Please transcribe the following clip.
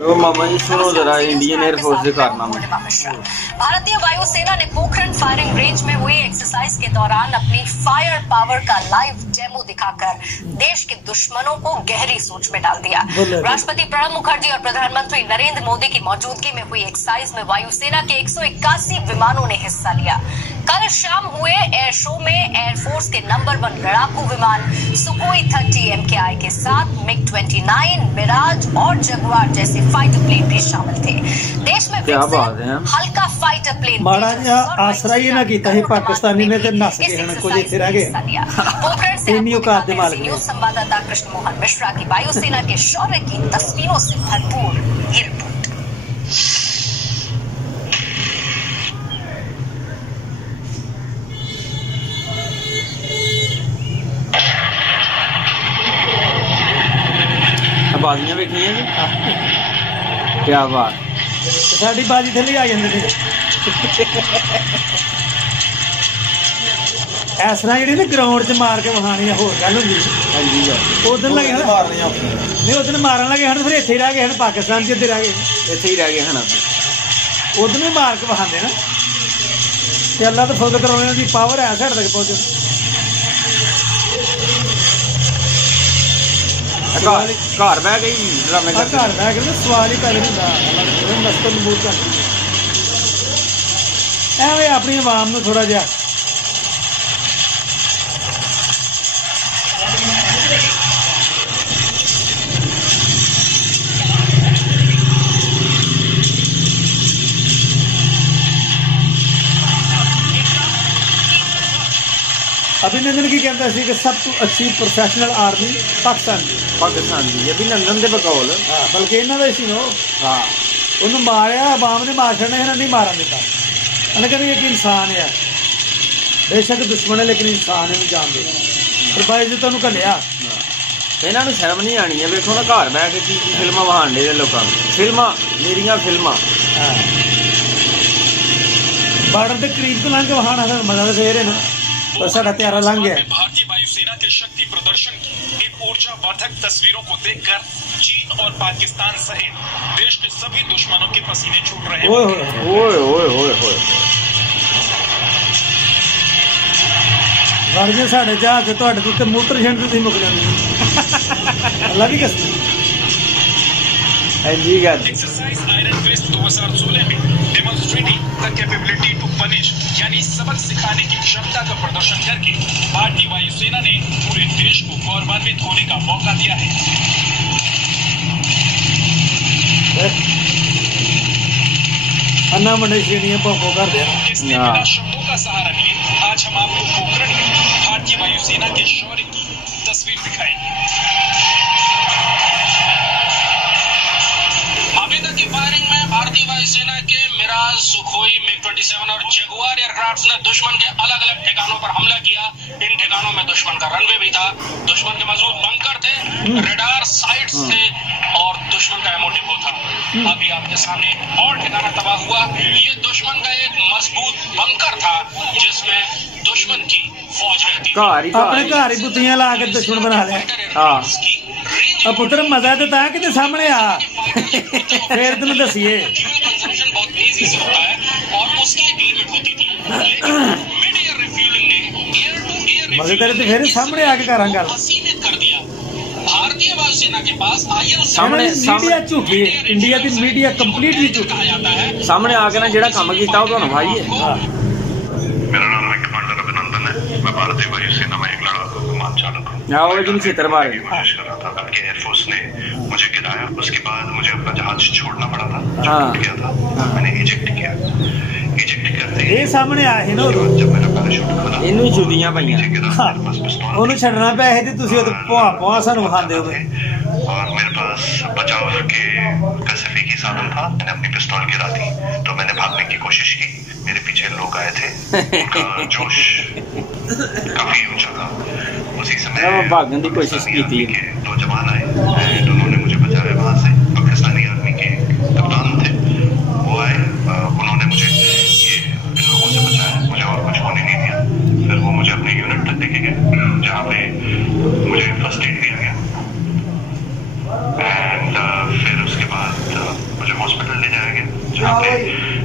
लो मामा जी सुनो जरा Indian air force के कारनामे। भारतीय वायुसेना ने पोखरण फायरिंग रेंज में हुई एक्सरसाइज के दौरान अपनी फायर पावर का लाइव डेमो दिखाकर देश के दुश्मनों को गहरी सोच में डाल दिया। राष्ट्रपति प्रणब मुखर्जी और प्रधानमंत्री नरेंद्र मोदी की मौजूदगी में हुई एक्सरसाइज में वायुसेना के 181 विमानों ने हिस्सा लिया। कल शाम हुए एयर शो में एयरफोर्स के नंबर 1 लड़ाकू विमान सुखोई 30 MKI के साथ MiG-29, मिराज और जगुआर जैसे फाइटर प्लेन भी शामिल थे। देश में हल्का फाइटर प्लेन आसरा ही ना कीता ही पाकिस्तानी ने तो नस के हन कुछ इथे रह गए। पोखरण से न्यूज संवाददाता कृष्ण मोहन मिश्रा की वायुसेना के शौर्य की तस्वीरों से भरपूर ये रिपोर्ट। बाजियां वेखियां जी क्या बात साडी बाजी थले आ जांदे ने इस तरह जी ग्राउंड च मार के वहानी होर गल होंगी उधर लगे नहीं उधर मारन लगे हैं फिर इत्थे रह गए हैं पाकिस्तान च रह गए इत्थे ही रह गए हैं उधर भी मार के वहांदे ना ते अल्लाह तो फजल कराने दी पावर है साढ़े तक पहुंचे घर बह गई ड्रामे घर बह गए सवाल ही पहले नस्ल मजबूत कर एवं अपनी आवाम में थोड़ा जहा अभिनंदन की कहता है कि सब तो अच्छी प्रोफेशनल आर्मी पाकिस्तान की अभिनंदन दे बकौल बल्कि इन्हों का सी नो हाँ उन्होंने मारिया आवाम ने मार छड़ना इन्हें नहीं मारन दिता उन्हें कहना एक इंसान है बेशक दुश्मन है लेकिन इंसान है जान दे पर भाई जी तुम घलिया इन्होंने शर्म नहीं आनी है देखो ना घर बह के की फिल्मां वहाण दे लोगों फिल्मां मेरियां फिल्मां बार्डर के करीब तो लंघ के वहाना मजा तो दे रहे ना पर साडा त्यारा लंघ गया। भारतीय वायुसेना के शक्ति प्रदर्शन की इन ऊर्जावर्धक तस्वीरों को देखकर चीन और पाकिस्तान सहित देश के सभी दुश्मनों के पसीने छूट रहे हैं। वर्जे साढ़े जहाज से तुहाडे उत्ते मूत्र छंड तुसीं मुक जांदे अल्लाह भी कसम जी गल एक्सरसाइज आयरन फिस्ट 2016 में demonstrating the capability to punish यानी सबक सिखाने की क्षमता का प्रदर्शन करके भारतीय वायुसेना ने पूरे देश को गौरवान्वित होने का मौका दिया है। अन्ना मंडे श्रेणी भोंको कर दिया इसलिए बिना शब्दों का सहारा लिए आज हम आपको पोखरण में भारतीय वायुसेना के शौर्य की तस्वीर दिखाएंगे। अभी तक की फायरिंग में भारतीय वायुसेना के मिराज, सुखोई, MiG-27 और जगुआर एयरक्राफ्ट ने दुश्मन के अलग अलग ठिकानों पर हमला किया। इन ठिकानों में दुश्मन का रनवे भी था, दुश्मन के मजबूत बंकर थे, रेडार साइट्स थे और दुश्मन का एमओ डिपो था। अभी आपके सामने और ठिकाना तबाह हुआ। ये दुश्मन का एक मजबूत बंकर था जिसमें दुश्मन की फौज रहती अपने घर ही बुतियां ला के दुश्मन बना लिया। अब पुत्र मजा तो था कि सामने आ फिर तुम दसिए बहुत तेजी से होता है और उसकी एक लिमिट होती थी लेकिन मिड एयर रिफ्यूलिंग ने एयर टू एयर मजे तेरे तो फिर सामने आके करांगा सीमित कर दिया। भारतीय वायुसेना के पास सामने मीडिया झूठी है इंडिया की मीडिया कंप्लीटली झूठी जाता है। सामने आके ना जेड़ा काम कीता वो तुहानू भाई है। मेरा नाम है कमांडर अभिनंदन है। मैं भारतीय वायुसेना में एक लड़ाकू विमान चालक हूँ। कोशिश कर रहा था बल्कि एयरफोर्स ने मुझे गिराया। उसके बाद मुझे अपना जहाज छोड़ना पड़ा था जो टूट गया था। मैंने इजेक्ट किया। इजेक्ट करते ही सामने आया है ना जब मेरा पैराशूट खुला इन्नू चुदियां पईयां ओनू छड़ना पे है ते तुसी ओ पोआ पोआ सानू खांदे हो और मेरे पास बचाव के स्पेसिफिक ही साधन था। मैंने अपनी पिस्तौल गिरा दी तो मैंने भागने की कोशिश की। मेरे पीछे लोग आए थे, उनका जोश काफी ऊंचा था। उसी समय भागने की कोशिश की थी। 2 जवान आए एंड उन्होंने मुझे बचाया वहां से। पाकिस्तानी आर्मी के कप्तान थे, वो आए, उन्होंने मुझे ये इन लोगों से बचाया, मुझे और कुछ होने नहीं दिया। फिर वो मुझे अपने यूनिट तक लेके गए जहाँ पे मुझे फर्स्ट एड दिया गया एंड फिर उसके बाद जहाँ पे